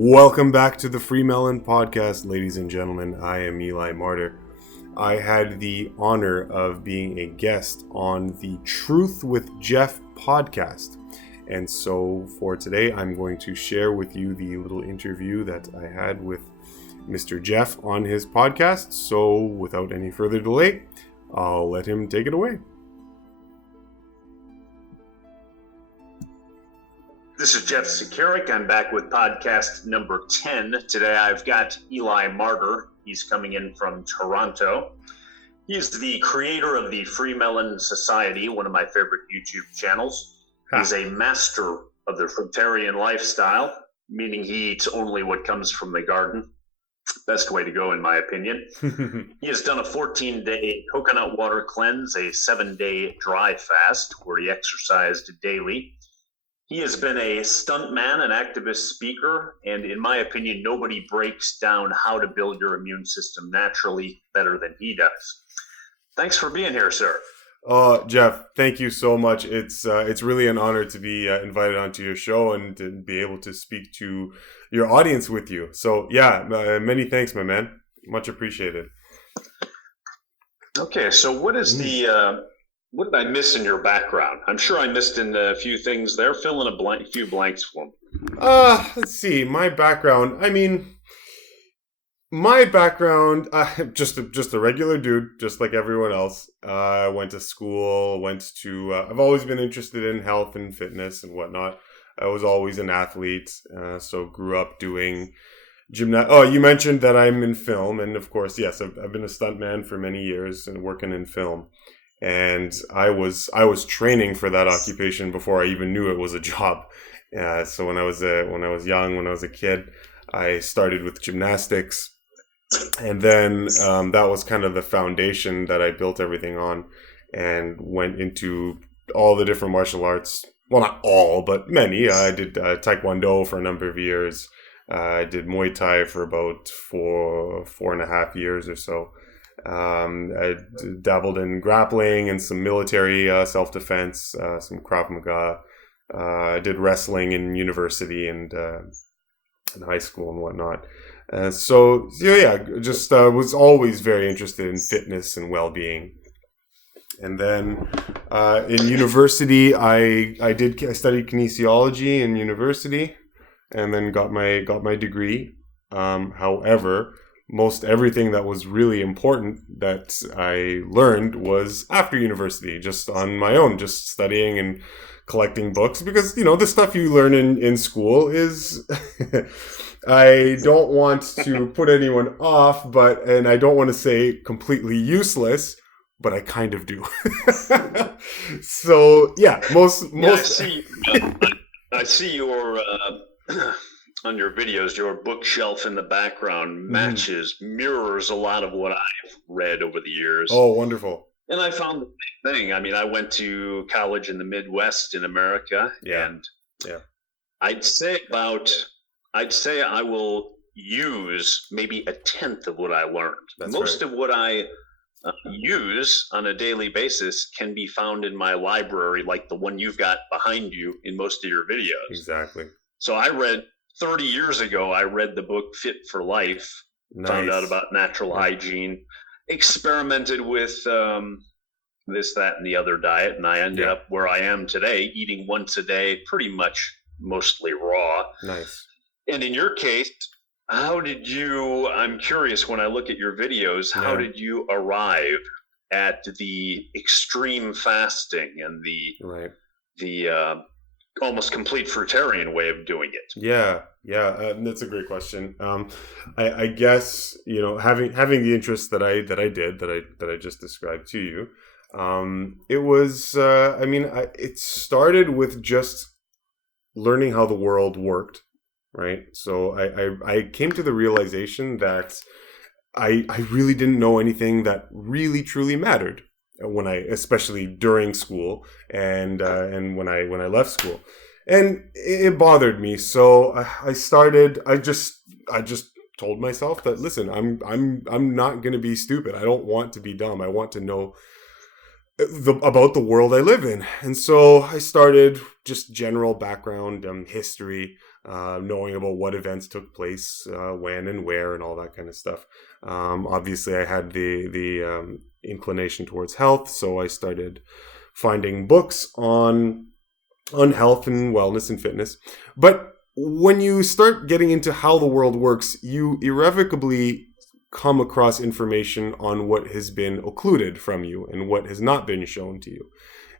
Welcome back to the Freemelon podcast, ladies and gentlemen. I am Eli Martyr. I had the honor of being a guest on the Truth with Jeff podcast. And so for today, I'm going to share with you the little interview that I had with Mr. Jeff on his podcast. So without any further delay, I'll let him take it away. This is Jeff Sakarik. I'm back with podcast number 10. Today I've got Eli Martyr. He's coming in from Toronto. He's the creator of the Freemelon Society, one of my favorite YouTube channels. He's a master of the fruitarian lifestyle, meaning he eats only what comes from the garden. Best way to go, in my opinion. He has done a 14-day coconut water cleanse, a 7-day dry fast, where he exercised daily. He has been a stuntman, an activist speaker, and in my opinion, nobody breaks down how to build your immune system naturally better than he does. Thanks for being here, sir. Jeff, thank you so much. It's really an honor to be invited onto your show and to be able to speak to your audience with you. So yeah, many thanks, my man. Much appreciated. Okay, so what did I miss in your background? I'm sure I missed in a few things there. Fill in a few blanks for me. Let's see. My background. My background, just a regular dude, just like everyone else. Went to school, I've always been interested in health and fitness and whatnot. I was always an athlete, so grew up doing gymnastics. Oh, you mentioned that I'm in film, and of course, yes, I've been a stuntman for many years and working in film. And I was training for that occupation before I even knew it was a job. So when I was a kid, I started with gymnastics, and then that was kind of the foundation that I built everything on, and went into all the different martial arts. Well, not all, but many. I did Taekwondo for a number of years. I did Muay Thai for about four and a half years or so. I dabbled in grappling and some military self-defense, some Krav Maga. I did wrestling in university and in high school and whatnot. So just was always very interested in fitness and well-being. And then in university, I studied kinesiology in university, and then got my degree. However, most everything that was really important that I learned was after university, just on my own, just studying and collecting books, because, the stuff you learn in school is, I don't want to put anyone off, and I don't want to say completely useless, but I kind of do. So yeah, most. I see your, on your videos, your bookshelf in the background mirrors a lot of what I've read over the years. Oh, wonderful. And I found the same thing. I mean, I went to college in the Midwest in America, and I'd say I will use maybe a tenth of what I learned. Most of what I use on a daily basis can be found in my library, like the one you've got behind you in most of your videos. Exactly. So 30 years ago, I read the book Fit for Life, found out about natural hygiene, experimented with this, that, and the other diet, and I ended up where I am today, eating once a day, pretty much mostly raw. Nice. And in your case, I'm curious, when I look at your videos, how did you arrive at the extreme fasting and the almost complete fruitarian way of doing it? Yeah, that's a great question. I guess, having the interest that I just described to you, it was it started with just learning how the world worked, right? So I came to the realization that I really didn't know anything that really truly mattered especially during school and when I left school, and it bothered me. So I just told myself that, listen, I'm not going to be stupid. I don't want to be dumb. I want to know about the world I live in. And so I started just general background history knowing about what events took place, when and where, and all that kind of stuff. Obviously, I had the inclination towards health, so I started finding books on health and wellness and fitness. But when you start getting into how the world works, you irrevocably come across information on what has been occluded from you and what has not been shown to you.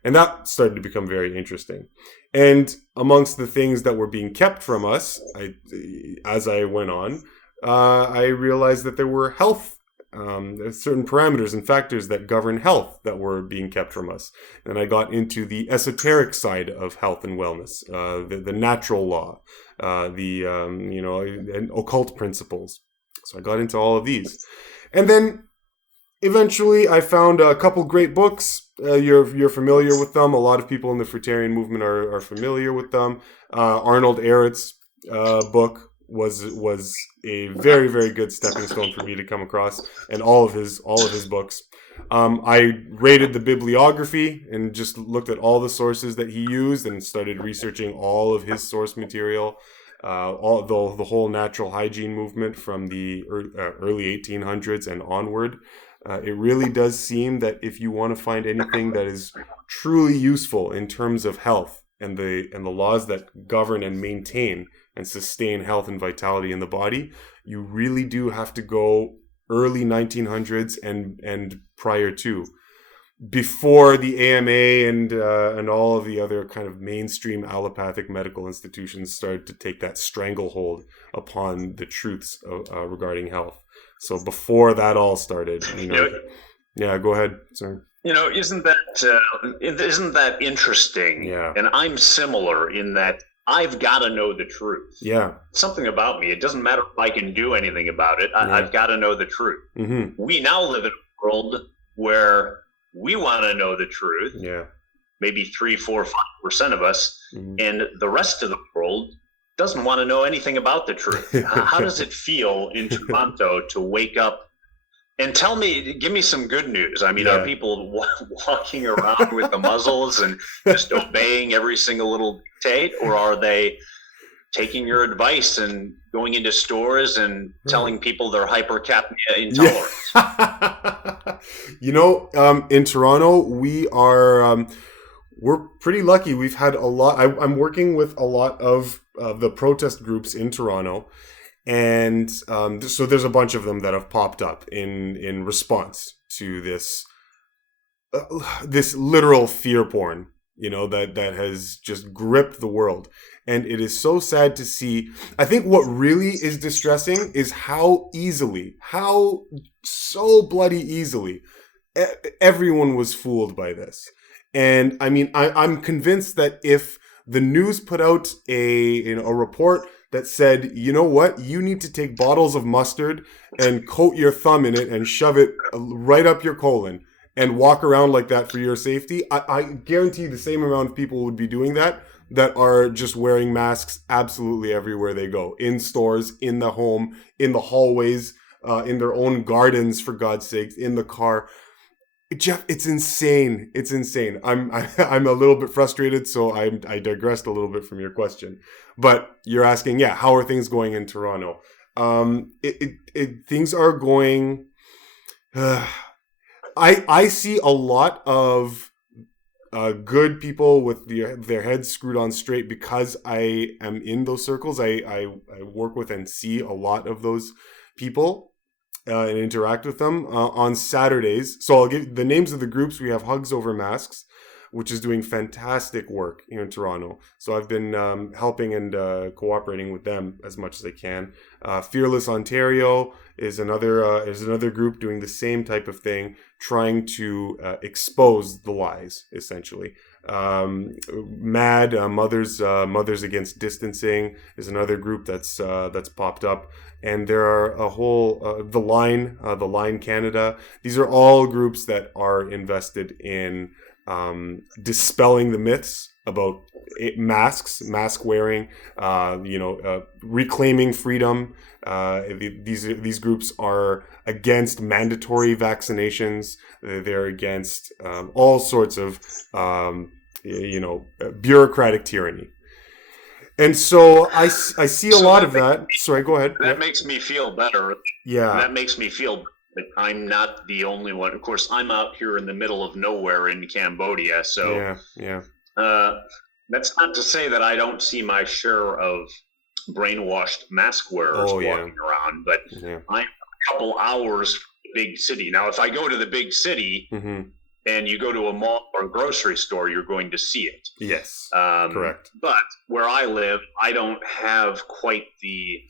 And that started to become very interesting. And amongst the things that were being kept from us, as I went on, I realized that there were certain parameters and factors that govern health that were being kept from us. And I got into the esoteric side of health and wellness, the natural law, and occult principles. So I got into all of these. And then eventually I found a couple great books. You're familiar with them. A lot of people in the Fruitarian movement are familiar with them. Arnold Ehret's book was a very, very good stepping stone for me to come across, and all of his books. I rated the bibliography and just looked at all the sources that he used and started researching all of his source material. The whole natural hygiene movement from the early 1800s and onward. It really does seem that if you want to find anything that is truly useful in terms of health and the laws that govern and maintain and sustain health and vitality in the body, you really do have to go early 1900s and prior to, before the AMA and all of the other kind of mainstream allopathic medical institutions started to take that stranglehold upon the truths regarding health. So before that all started, yeah, go ahead. Sorry. Isn't that interesting? Yeah. And I'm similar in that I've got to know the truth. Yeah. Something about me. It doesn't matter if I can do anything about it. I've got to know the truth. Mm-hmm. We now live in a world where we want to know the truth. Yeah. Maybe 3, 4, 5% of us. Mm-hmm. And the rest of the world doesn't want to know anything about the truth. How does it feel in Toronto to wake up and give me some good news? I mean, Are people walking around with the muzzles and just obeying every single little dictate, or are they taking your advice and going into stores and telling people they're hypercapnia intolerant? Yeah. In Toronto, we're pretty lucky. We've had a lot. I'm working with a lot of the protest groups in Toronto. And so there's a bunch of them that have popped up in response to this literal fear porn, that has just gripped the world. And it is so sad to see. I think what really is distressing is how so bloody easily everyone was fooled by this. And I mean, I'm convinced that if the news put out a report that said, you know what, you need to take bottles of mustard and coat your thumb in it and shove it right up your colon and walk around like that for your safety, I guarantee the same amount of people would be doing that are just wearing masks absolutely everywhere they go. In stores, in the home, in the hallways, in their own gardens, for God's sakes, in the car. Jeff, it's insane. It's insane. I'm a little bit frustrated, so I digressed a little bit from your question. But you're asking, how are things going in Toronto? Things are going. I see a lot of good people with their heads screwed on straight because I am in those circles. I work with and see a lot of those people. And interact with them on Saturdays. So I'll give the names of the groups. We have Hugs Over Masks, which is doing fantastic work here in Toronto. So I've been helping and cooperating with them as much as I can. Fearless Ontario is another group doing the same type of thing, trying to expose the lies, essentially. MAD, Mothers Against Distancing, is another group that's popped up. And there are a whole, the Line Canada. These are all groups that are invested in dispelling the myths about mask wearing, reclaiming freedom. These groups are against mandatory vaccinations. They're against all sorts of, bureaucratic tyranny. And so I see a lot of that. Sorry, go ahead. That makes me feel better. Yeah. That makes me feel that I'm not the only one. Of course, I'm out here in the middle of nowhere in Cambodia. So yeah. That's not to say that I don't see my share of brainwashed mask wearers walking around, but I'm a couple hours from the big city. Now, if I go to the big city and you go to a mall or a grocery store, you're going to see it. Yes, correct. But where I live, I don't have quite the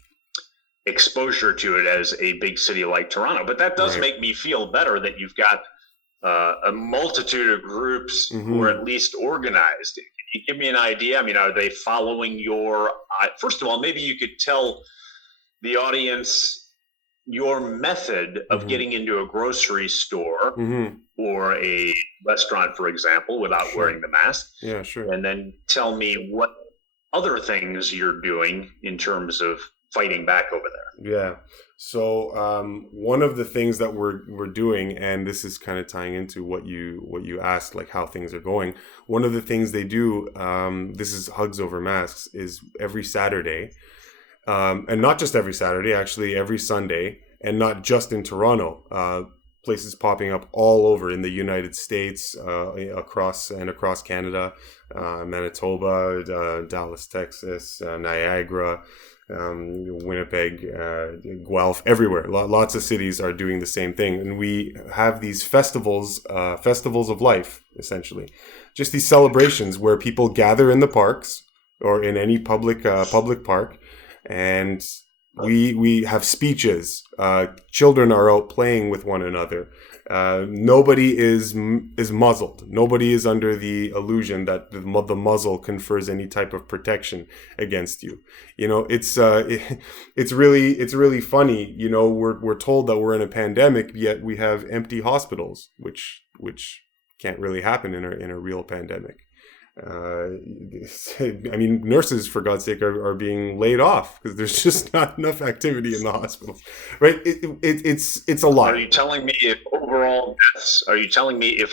exposure to it as a big city like Toronto. But that does make me feel better that you've got a multitude of groups who are at least organized. Can you give me an idea? I mean, are they following your... First of all, maybe you could tell the audience your method of getting into a grocery store or a restaurant, for example, without wearing the mask. Yeah, sure. And then tell me what other things you're doing in terms of fighting back over there. Yeah. So one of the things that we're doing, and this is kind of tying into what you asked, like how things are going. One of the things they do, this is Hugs Over Masks, is every Saturday, and not just every Saturday, actually every Sunday, and not just in Toronto. Places popping up all over in the United States, across Canada, Manitoba, Dallas, Texas, Niagara, Winnipeg, Guelph, everywhere. Lots of cities are doing the same thing. And we have these festivals of life, essentially. Just these celebrations where people gather in the parks or in any public park, and we have speeches. Children are out playing with one another. Nobody is muzzled. Nobody is under the illusion that the muzzle confers any type of protection against you. You know, it's really funny. You know, we're told that we're in a pandemic, yet we have empty hospitals, which can't really happen in a real pandemic. I mean, nurses, for God's sake, are being laid off because there's just not enough activity in the hospitals, right? It's a lot. Are you telling me if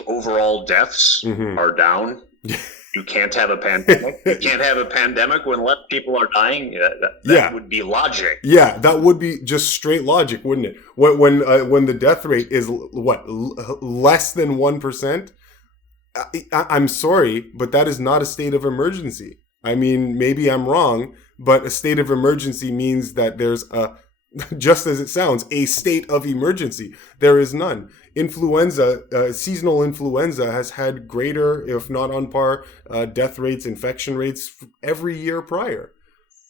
overall deaths are down? You can't have a pandemic. You can't have a pandemic when less people are dying. That would be logic. Yeah, that would be just straight logic, wouldn't it? When the death rate is less than 1%. I'm sorry, but that is not a state of emergency. I mean, maybe I'm wrong, but a state of emergency means that there's just as it sounds, a state of emergency. There is none. Seasonal influenza has had greater, if not on par, death rates, infection rates every year prior.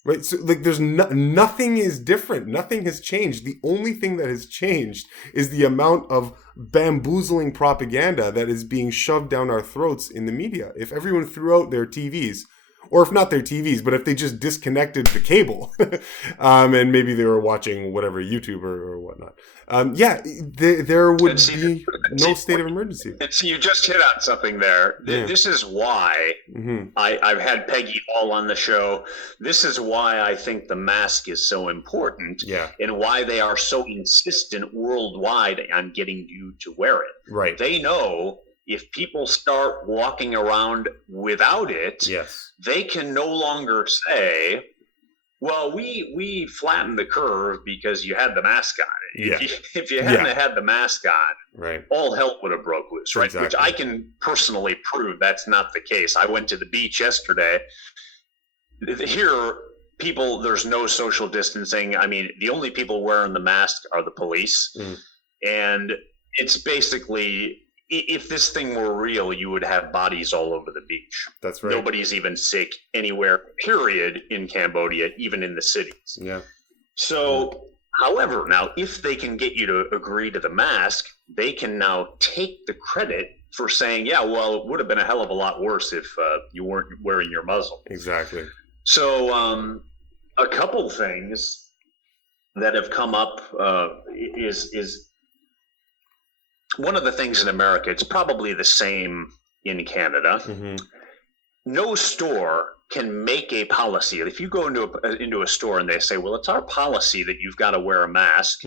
Right, so like there's nothing is different. Nothing has changed. The only thing that has changed is the amount of bamboozling propaganda that is being shoved down our throats in the media. If everyone threw out their TVs, or if not their TVs, but if they just disconnected the cable, and maybe they were watching whatever YouTube or whatnot, there would be no state of emergency. So you just hit on something there. Yeah. This is why I've had Peggy Hall on the show. This is why I think the mask is so important, and why they are so insistent worldwide on getting you to wear it. Right. They know if people start walking around without it, they can no longer say, well, we flattened the curve because you had the mask on. If you hadn't had the mask on, all hell would have broke loose, right? Exactly. Which I can personally prove that's not the case. I went to the beach yesterday. Here, there's no social distancing. I mean, the only people wearing the mask are the police. And it's basically... If this thing were real, you would have bodies all over the beach. That's right. Nobody's even sick anywhere, period, in Cambodia, even in the cities. Yeah. So, however, now, if they can get you to agree to the mask, they can now take the credit for saying, yeah, well, it would have been a hell of a lot worse if you weren't wearing your muzzle. Exactly. So, a couple things that have come up is one of the things in America, it's probably the same in Canada. No store can make a policy. If you go into a store and they say, well, it's our policy that you've got to wear a mask,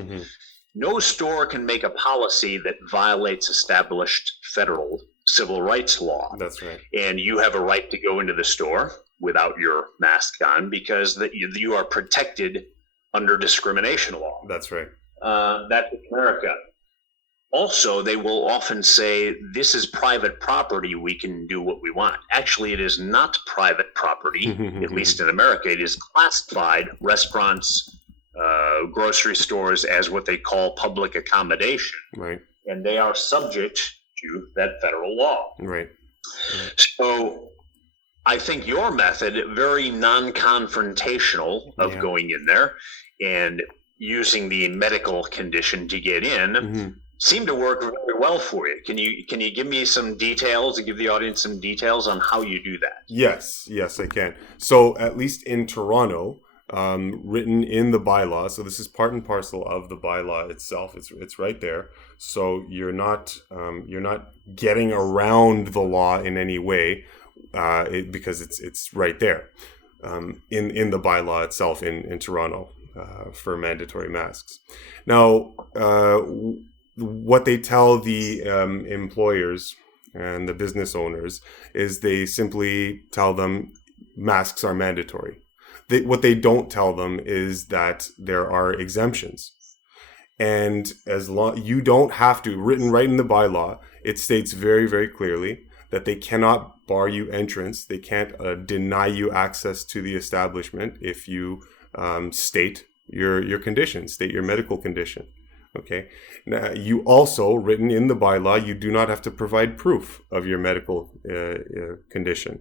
no store can make a policy that violates established federal civil rights law. That's right. And you have a right to go into the store. without your mask on because you are protected under discrimination law. That's right. That's America. Also, they will often say, this is private property, we can do what we want. Actually, it is not private property, at least in America. It is classified, restaurants, grocery stores, as what they call public accommodation. Right. And they are subject to that federal law. Right. So I think your method, very non-confrontational of going in there and using the medical condition to get in, seemed to work very well for you. Can you give me some details and give the audience some details on how you do that? Yes, I can. So at least in Toronto, written in the bylaw, so this is part and parcel of the bylaw itself. It's right there. So you're not getting around the law in any way, because it's right there, in the bylaw itself in Toronto, for mandatory masks. Now, what they tell the employers and the business owners is they simply tell them masks are mandatory. What they don't tell them is that there are exemptions. And as long you don't have to, written right in the bylaw, it states very, very clearly that they cannot bar you entrance. They can't deny you access to the establishment if you state your condition, state your medical condition. Okay. Now, you also, written in the bylaw, you do not have to provide proof of your medical condition.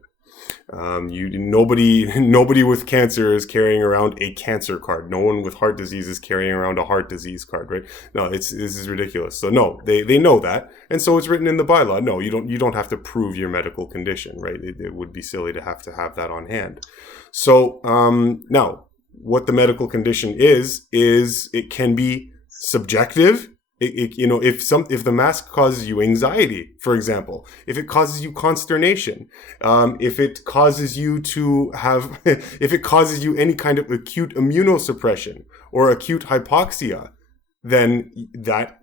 Nobody with cancer is carrying around a cancer card. No one with heart disease is carrying around a heart disease card, right? No, this is ridiculous. So no, they know that, and so it's written in the bylaw. No, you don't have to prove your medical condition, right? It would be silly to have that on hand. So now, what the medical condition is it can be subjective. If the mask causes you anxiety, for example, if it causes you consternation, if it causes you to have, if it causes you any kind of acute immunosuppression or acute hypoxia, then that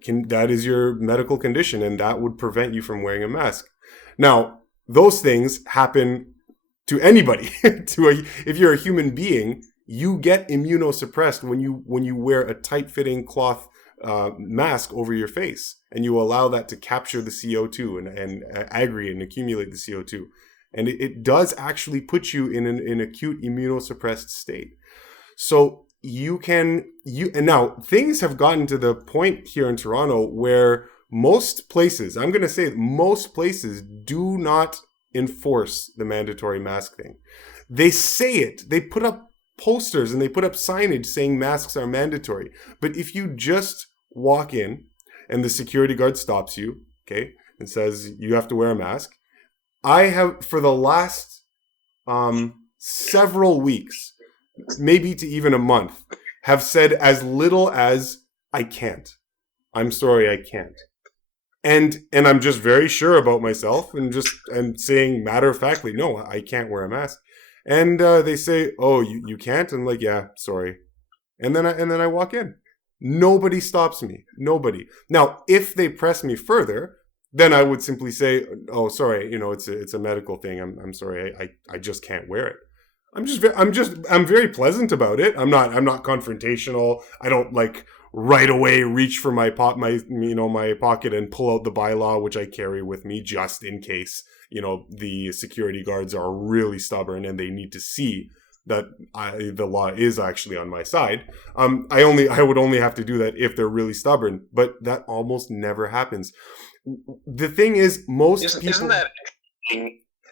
is your medical condition, and that would prevent you from wearing a mask. Now, those things happen to anybody. If you're a human being, you get immunosuppressed when you wear a tight-fitting cloth mask over your face, and you allow that to capture the CO2 and aggregate and accumulate the CO2. And it does actually put you in an acute immunosuppressed state. So and now things have gotten to the point here in Toronto where most places, I'm going to say most places, do not enforce the mandatory mask thing. They say it. They put up posters and they put up signage saying masks are mandatory. But if you just walk in and the security guard stops you, okay, and says you have to wear a mask, I have, for the last several weeks, maybe to even a month, have said as little as I can't. I'm sorry, I can't. And I'm just very sure about myself and saying matter of factly, no, I can't wear a mask. And they say, oh, you can't? I'm like, yeah, sorry. And then I walk in. Nobody stops me. Nobody. Now, if they press me further, then I would simply say, oh, sorry, it's a medical thing. I'm sorry. I just can't wear it. I'm very pleasant about it. I'm not confrontational. I don't right away reach for my pocket and pull out the bylaw, which I carry with me just in case, the security guards are really stubborn and they need to see that the law is actually on my side. I would only have to do that if they're really stubborn, but that almost never happens. The thing is, most people...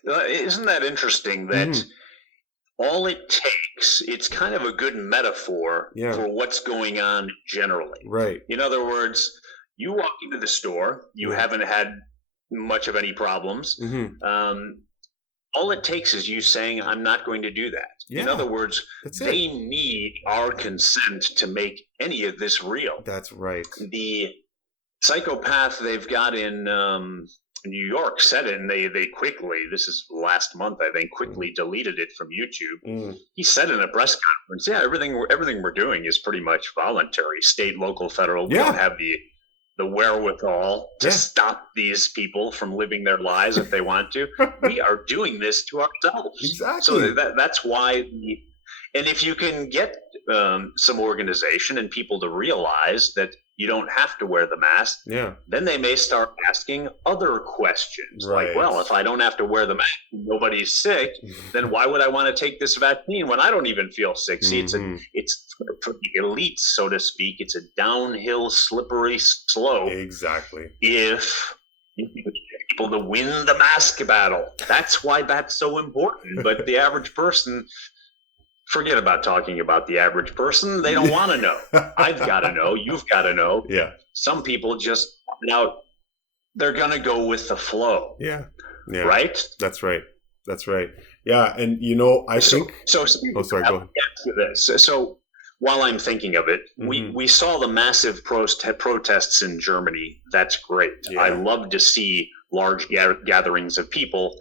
Isn't that interesting that all it takes, it's kind of a good metaphor for what's going on generally. Right. In other words, you walk into the store, you haven't had much of any problems. All it takes is you saying, I'm not going to do that. Yeah, in other words, they need our consent to make any of this real. That's right. The psychopath they've got in New York said it, and they quickly, this is last month, I think, quickly deleted it from YouTube. He said in a press conference, everything we're doing is pretty much voluntary. State, local, federal, we don't have the the wherewithal to stop these people from living their lives if they want to. We are doing this to ourselves. Exactly. So that's why. And if you can get some organization and people to realize that you don't have to wear the mask, then they may start asking other questions. Right. Like, well, if I don't have to wear the mask, nobody's sick, then why would I want to take this vaccine when I don't even feel sick? See, it's for the elites, so to speak. It's a downhill, slippery slope. Exactly. If people to win the mask battle. That's why that's so important. But the average person, forget about talking about the average person. They don't want to know. I've got to know. You've got to know. Yeah. Some people just, they're going to go with the flow. Yeah. Right? That's right. Yeah. And, I think... So, sorry, go ahead. So while I'm thinking of it, we saw the massive protests in Germany. That's great. Yeah. I love to see large gatherings of people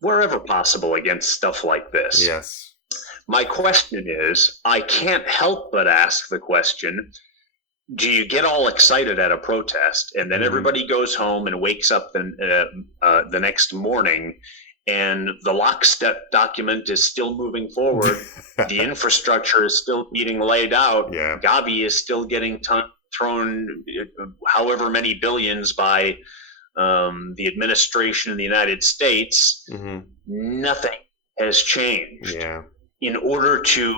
wherever possible against stuff like this. Yes. My question is, I can't help but ask the question, do you get all excited at a protest and then everybody goes home and wakes up the next morning and the lockstep document is still moving forward, the infrastructure is still being laid out, Gavi is still getting thrown however many billions by the administration in the United States, nothing has changed. Yeah. In order to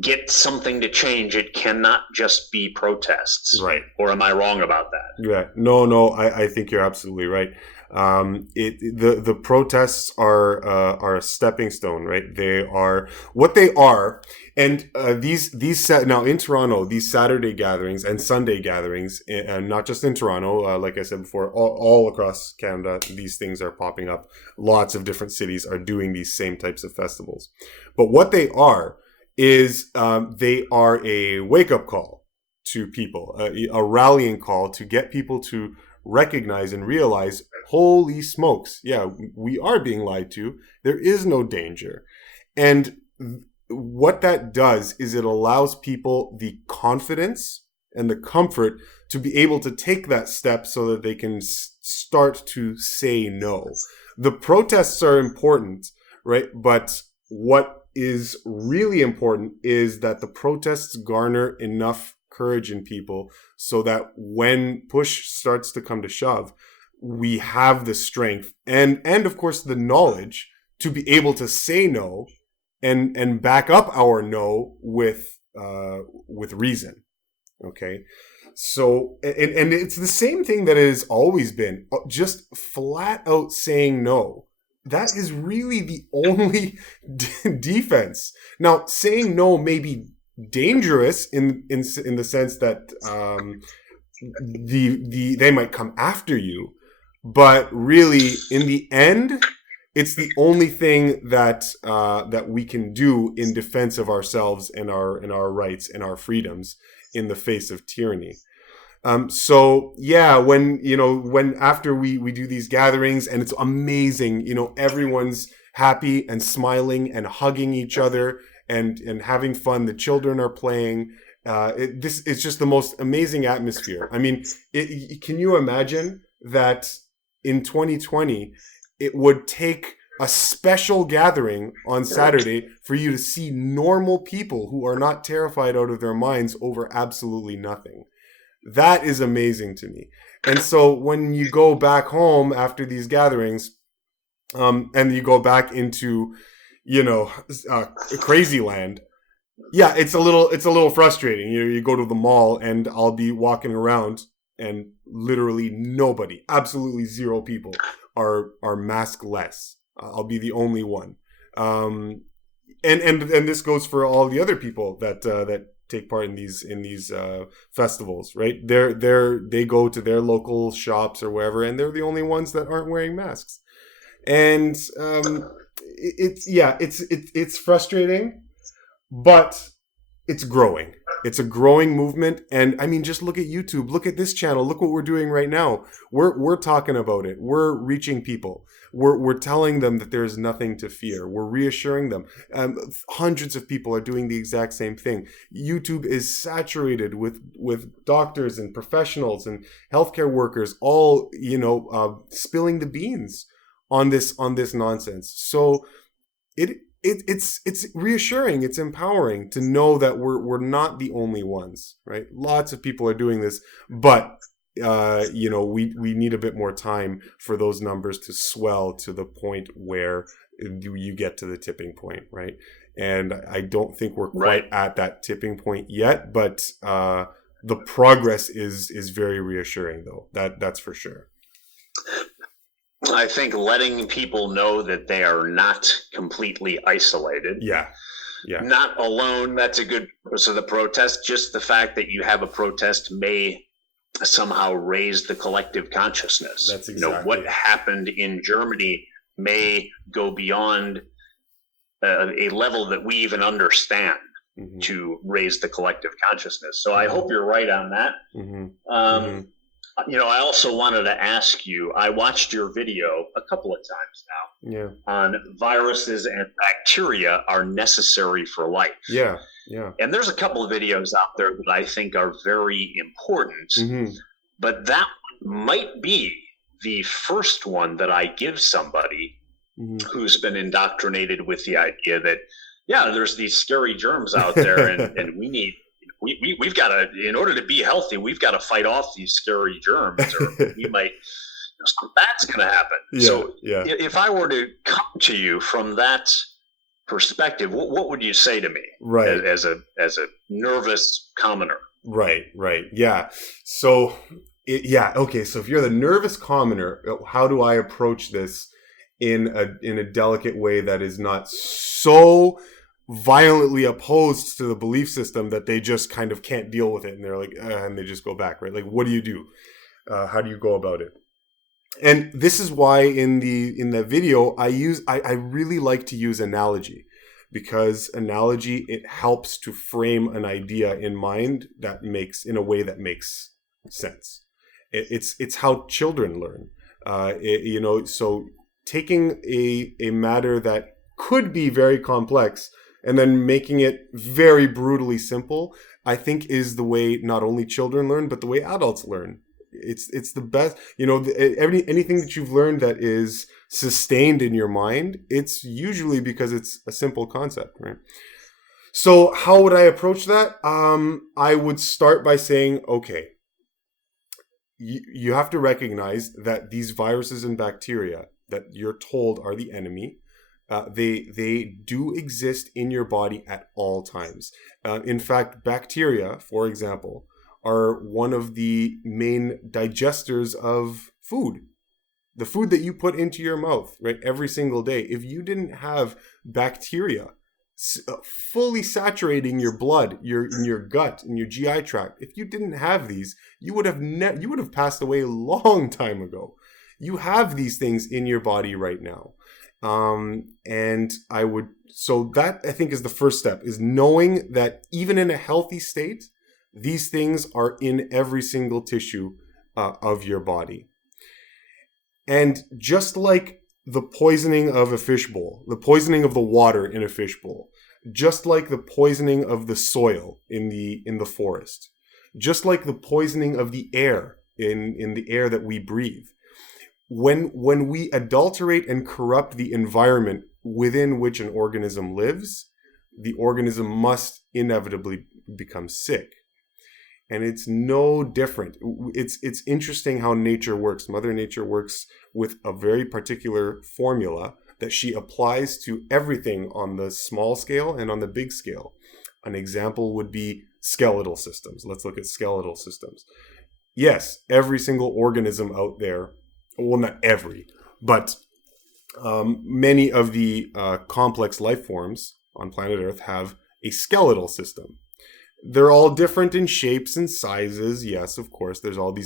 get something to change, it cannot just be protests. Right. Or am I wrong about that? Yeah. No, I think you're absolutely right. The protests are a stepping stone, right? They are what they are. And now in Toronto, these Saturday gatherings and Sunday gatherings, and not just in Toronto, like I said before, all across Canada, these things are popping up. Lots of different cities are doing these same types of festivals. But what they are is they are a wake-up call to people, a rallying call to get people to recognize and realize, holy smokes, we are being lied to. There is no danger. And what that does is it allows people the confidence and the comfort to be able to take that step so that they can start to say no. The protests are important, right? But what is really important is that the protests garner enough courage in people so that when push starts to come to shove, we have the strength and of course the knowledge to be able to say no and back up our no with reason. Okay. So, and it's the same thing that it has always been, just flat out saying no. That is really the only defense. Now, saying no may be dangerous in the sense that they might come after you, but really, in the end, it's the only thing that we can do in defense of ourselves and our rights and our freedoms in the face of tyranny. When after we do these gatherings and it's amazing, everyone's happy and smiling and hugging each other and having fun. The children are playing. It's just the most amazing atmosphere. I mean, can you imagine that in 2020, it would take a special gathering on Saturday for you to see normal people who are not terrified out of their minds over absolutely nothing. That is amazing to me. And so when you go back home after these gatherings, and you go back into, crazy land, it's a little frustrating. You go to the mall and I'll be walking around and literally nobody, absolutely zero people are maskless. I'll be the only one. And this goes for all the other people that take part in these festivals, right? They go to their local shops or wherever, and they're the only ones that aren't wearing masks. And it's frustrating, but it's growing. It's a growing movement. And I mean, just look at YouTube. Look at this channel. Look what we're doing right now. We're talking about it. We're reaching people. We're telling them that there's nothing to fear. We're reassuring them. Hundreds of people are doing the exact same thing. YouTube is saturated with doctors and professionals and healthcare workers, all spilling the beans on this nonsense. So it's reassuring. It's empowering to know that we're not the only ones, right? Lots of people are doing this, but we need a bit more time for those numbers to swell to the point where you get to the tipping point, right? And I don't think we're quite at that tipping point yet, but the progress is very reassuring, though. That's for sure. I think letting people know that they are not completely isolated. Yeah. Not alone. That's a good purpose of the protest. Just the fact that you have a protest may somehow raise the collective consciousness. That's exactly what happened in Germany may go beyond a level that we even understand to raise the collective consciousness. So I hope you're right on that. I also wanted to ask you, I watched your video a couple of times now on viruses and bacteria are necessary for life. Yeah. And there's a couple of videos out there that I think are very important, but that might be the first one that I give somebody who's been indoctrinated with the idea that, there's these scary germs out there and we've got to, in order to be healthy, we've got to fight off these scary germs or we might, something bad's going to happen. If I were to come to you from that perspective, what would you say to me as a nervous commoner? Right. Yeah. So, okay. So if you're the nervous commoner, how do I approach this in a delicate way that is not so violently opposed to the belief system that they just kind of can't deal with it and they're like, and they just go back, right? Like, what do you do? How do you go about it? And this is why in the video I really like to use analogy, because analogy, it helps to frame an idea in mind that makes in a way that makes sense. It's how children learn. So taking a matter that could be very complex and then making it very brutally simple, I think is the way not only children learn, but the way adults learn. It's the best. Anything that you've learned that is sustained in your mind, it's usually because it's a simple concept, right? So how would I approach that? I would start by saying, okay, you have to recognize that these viruses and bacteria that you're told are the enemy, they do exist in your body at all times. In fact, bacteria, for example, are one of the main digesters of food. The food that you put into your mouth, right, every single day. If you didn't have bacteria fully saturating your blood, in your gut, in your GI tract, if you didn't have these, you would have passed away a long time ago. You have these things in your body right now. So that I think is the first step, is knowing that even in a healthy state, these things are in every single tissue of your body. And just like the poisoning of a fishbowl, the poisoning of the water in a fishbowl, just like the poisoning of the soil in the forest, just like the poisoning of the air in the air that we breathe, when we adulterate and corrupt the environment within which an organism lives, the organism must inevitably become sick. And it's no different. It's interesting how nature works. Mother Nature works with a very particular formula that she applies to everything on the small scale and on the big scale. An example would be skeletal systems. Let's look at skeletal systems. Yes, every single organism out there, well, not every, but many of the complex life forms on planet Earth have a skeletal system. They're all different in shapes and sizes. Yes, of course, there's all these